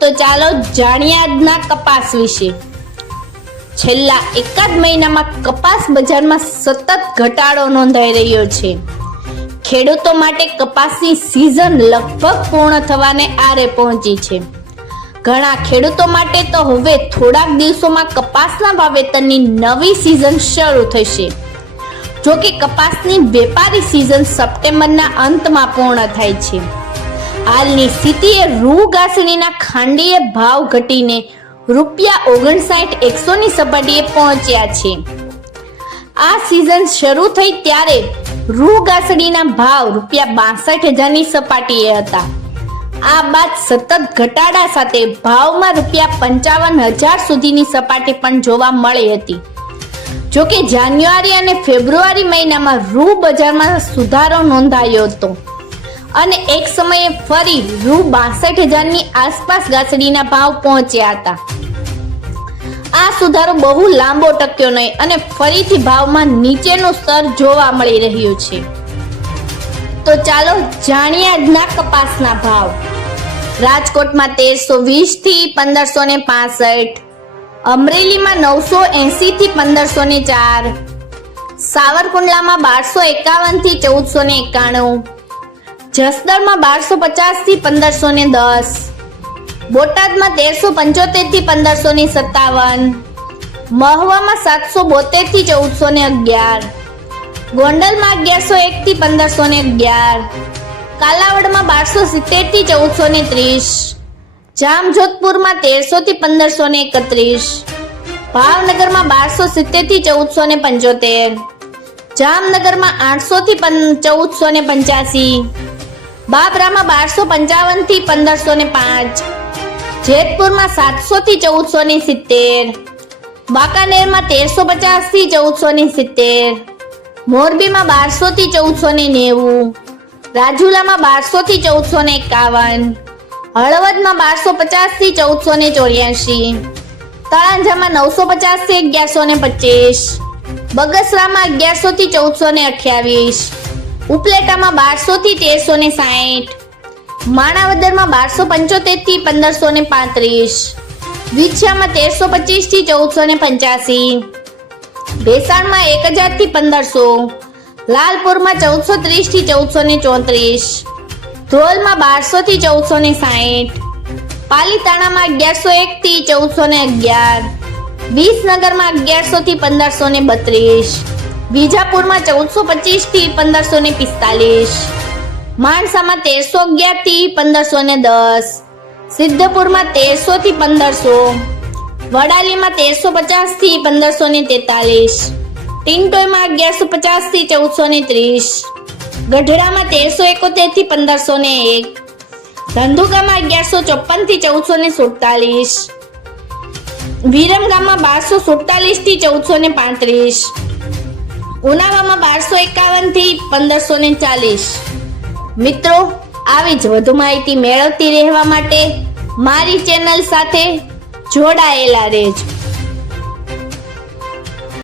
તો ચાલો જાણીએ આજના કપાસ વિશે. છેલ્લા એકાદ મહિનામાં કપાસ બજારમાં સતત ઘટાડો નોંધાઈ રહ્યો છે. ખેડૂતો માટે કપાસની સિઝન લગભગ પૂર્ણ થવાને આરે પહોંચી છે. ઘણા ખેડૂતો માટે તો હવે થોડાક દિવસોમાં કપાસના વાવેતરની નવી સિઝન શરૂ થશે. જો કે કપાસની વેપારી સિઝન સપ્ટેમ્બરના અંતમાં પૂર્ણ થાય છે. હાલની સ્થિતિએ રૂ ઘાસણીના ખાંડીએ ભાવ ઘટીને રૂપિયા ઓગણસાઠ એકસોની સપાટીએ પહોંચ્યા છે. આ સિઝન શરૂ થઈ ત્યારે રૂ ઘાસણીના ભાવ રૂપિયા બાસઠ હજારની સપાટીએ હતા. આ બાદ સતત ઘટાડા સાથે ભાવમાં રૂપિયા પંચાવન હજાર સુધીની સપાટી પણ જોવા મળી હતી. જો કે જાન્યુઆરી અને ફેબ્રુઆરી મહિનામાં રૂ બજારમાં સુધારો નોંધાયો હતો. અને એક સમયે ફરી રૂ બાસઠ હજારની આસપાસ ગાસડીના ભાવ પહોંચ્યા હતા. આ સુધારો બહુ લાંબો ટક્યો નહીં અને ફરીથી ભાવમાં નીચેનું સ્તર જોવા મળી રહ્યું છે. તો ચાલો જાણીએ આજના કપાસના ભાવ. રાજકોટમાં તેરસો વીસથી પંદરસો ને પાસઠ, અમરેલીમાં નવસો એસી થી પંદરસો ને ચાર, સાવરકુંડલામાં બારસો એકાવનથી ચૌદસો ને એકાણું જસદણમાં બારસો પચાસથી પંદરસો ને દસ. બોટાદમાં તેરસો પંચોતેરથી પંદરસો ને સત્તાવન. મહવામાં સાતસો બોતેરથી ચૌદસો ને અગિયાર. ગોંડલમાં અગિયારસો એક થી પંદરસો ને અગિયાર. કાલાવડમાં બારસો સિત્તેરથી ચૌદસો ને ત્રીસ. જામજોધપુરમાં તેરસો થી પંદરસો ને એકત્રીસ. ભાવનગરમાં બારસો સિત્તેરથી ચૌદસો ને પંચોતેર. જામનગરમાં આઠસો થી ચૌદસો ને પંચ્યાસી. બાબરામાં બારસો પંચાવનથી પંદરસો ને પાંચ. જેતપુરમાં સાતસો થી ચૌદસો ને સિત્તેર. વાંકાનેરમાં તેરસો પચાસથી ચૌદસો ને સિત્તેર. મોરબીમાં બારસો થી ચૌદસો ને નેવું. રાજુલામાં બારસો થી ચૌદસો ને એકાવન. હળવદમાં બારસો પચાસથી ચૌદસો ને ચોર્યાસી. તળાંજામાં નવસો પચાસથી અગિયારસો ને પચીસ. બગસરામાં અગિયારસો થી ચૌદસો ને અઠ્યાવીસ. ઉપલેટામાં બારસો થી તેરસો ને સાહીઠ. માણાવદરમાં બારસો પંચોતેરથી પંદરસો ને પાંત્રીસ. વિછિયામાં તેરસો પચીસથી ચૌદસો ને પંચ્યાસી. ભેસાણમાં એક હજારથી પંદરસો. લાલપુરમાં ચૌદસો ત્રીસથી ચૌદસો ને ચોત્રીસ. ધ્રોલમાં બારસો થી ચૌદસો ને સાહીઠ. પાલીતાણામાં અગિયારસો એક થી ચૌદસો ને અગિયાર. વિસનગરમાં અગિયારસો થી પંદરસો ને બત્રીસ. વિજાપુરમાં ચૌદસો પચીસથી પંદરસો ને પિસ્તાલીસ. માણસામાં તેરસો અગિયારથી પંદરસો ને દસ. સિદ્ધપુરમાં તેરસો થી પંદરસો. વડાલીમાં તેરસો પચાસથી પંદરસો ને તેતાલીસ. ટિન્ટોયમાં અગિયારસો પચાસથી ચૌદસો ને ત્રીસ. ગઢડામાં તેરસો એકોતેરથી પંદરસો ને એક. ધંધુકામાં અગિયારસો ચોપનથી ચૌદસો ને સુડતાલીસ. વિરમગામમાં બારસો સુડતાલીસથી ચૌદસો ને પાંત્રીસ. ઉનાવામાં બારસો એકાવનથી પંદરસો ને ચાલીસ. મિત્રો, આવી જ વધુ માહિતી મેળવતી રહેવા માટે મારી ચેનલ સાથે જોડાયેલા રહેજો.